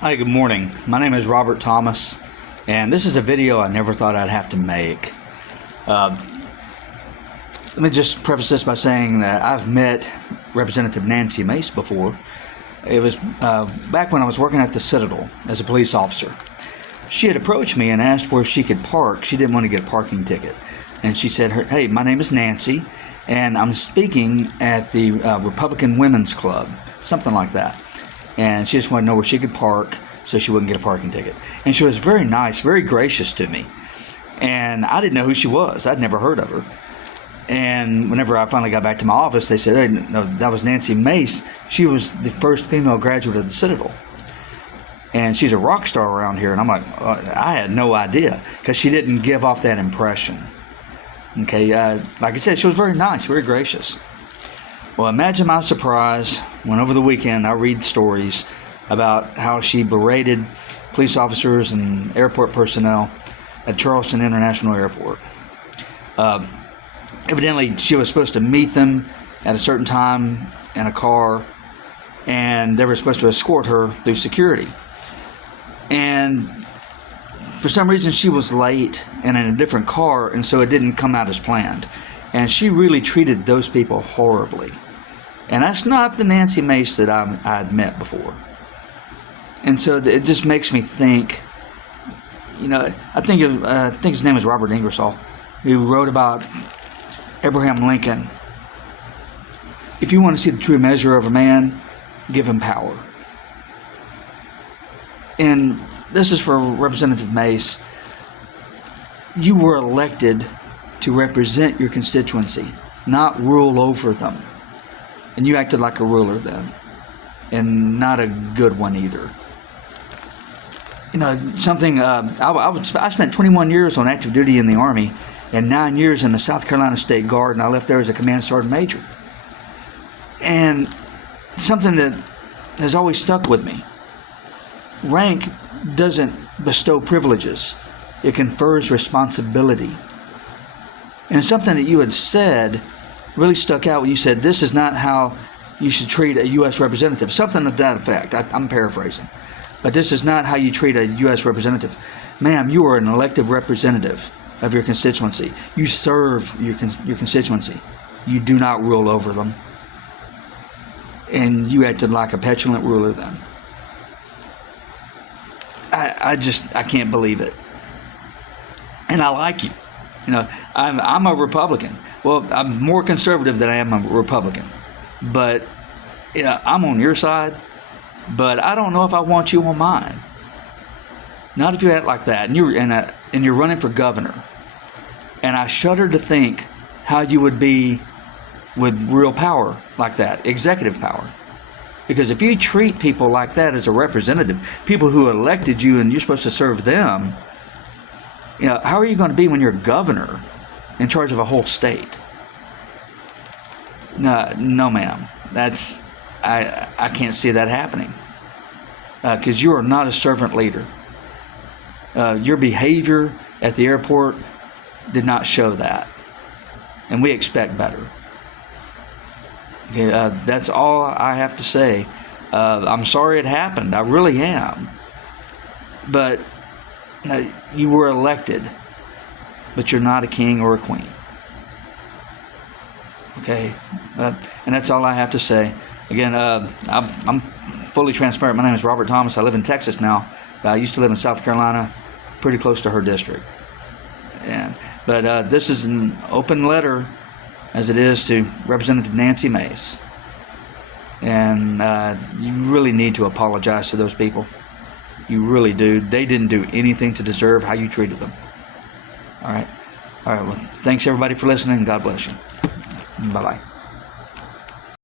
Hi, good morning. My name is Robert Thomas, and this is a video I never thought I'd have to make. Let me just preface this by saying that I've met Representative Nancy Mace before. It was back when I was working at the Citadel as a police officer. She had approached me and asked where she could park. She didn't want to get a parking ticket. And she said, "Hey, my name is Nancy, and I'm speaking at the Republican Women's Club," something like that. And she just wanted to know where she could park so she wouldn't get a parking ticket. And she was very nice, very gracious to me. And I didn't know who she was. I'd never heard of her. And whenever I finally got back to my office, they said, "Hey, no, that was Nancy Mace. She was the first female graduate of the Citadel. And she's a rock star around here." And I'm like, I had no idea, because she didn't give off that impression. Okay, like I said, she was very nice, very gracious. Well, imagine my surprise when over the weekend I read stories about how she berated police officers and airport personnel at Charleston International Airport. Evidently, she was supposed to meet them at a certain time in a car, and they were supposed to escort her through security. And for some reason, she was late and in a different car, and so it didn't come out as planned. And she really treated those people horribly. And that's not the Nancy Mace that I'd met before. And so it just makes me think, I think his name is Robert Ingersoll, who wrote about Abraham Lincoln. If you want to see the true measure of a man, give him power. And this is for Representative Mace. You were elected to represent your constituency, not rule over them. And you acted like a ruler then, and not a good one either. I spent 21 years on active duty in the Army and 9 years in the South Carolina State Guard, and I left there as a command sergeant major. And something that has always stuck with me: rank doesn't bestow privileges, it confers responsibility. And something that you had said really stuck out when you said, "This is not how you should treat a U.S. representative." Something to that effect. I'm paraphrasing. But this is not how you treat a U.S. representative. Ma'am, you are an elected representative of your constituency. You serve your constituency. You do not rule over them. And you acted like a petulant ruler then. I can't believe it. And I like you. I'm a Republican. Well, I'm more conservative than I am a Republican. But, I'm on your side. But I don't know if I want you on mine. Not if you act like that. And you're running for governor. And I shudder to think how you would be with real power like that, executive power. Because if you treat people like that as a representative, people who elected you and you're supposed to serve them, how are you going to be when you're governor in charge of a whole state? No, ma'am. I can't see that happening. Because you are not a servant leader. Your behavior at the airport did not show that. And we expect better. Okay, that's all I have to say. I'm sorry it happened. I really am. But you were elected, but you're not a king or a queen. Okay, and that's all I have to say. Again, I'm fully transparent. My name is Robert Thomas. I live in Texas now. I used to live in South Carolina, pretty close to her district. But this is an open letter, as it is to Representative Nancy Mace. And you really need to apologize to those people. You really do. They didn't do anything to deserve how you treated them. All right. Well, thanks everybody for listening, and God bless you. Bye-bye.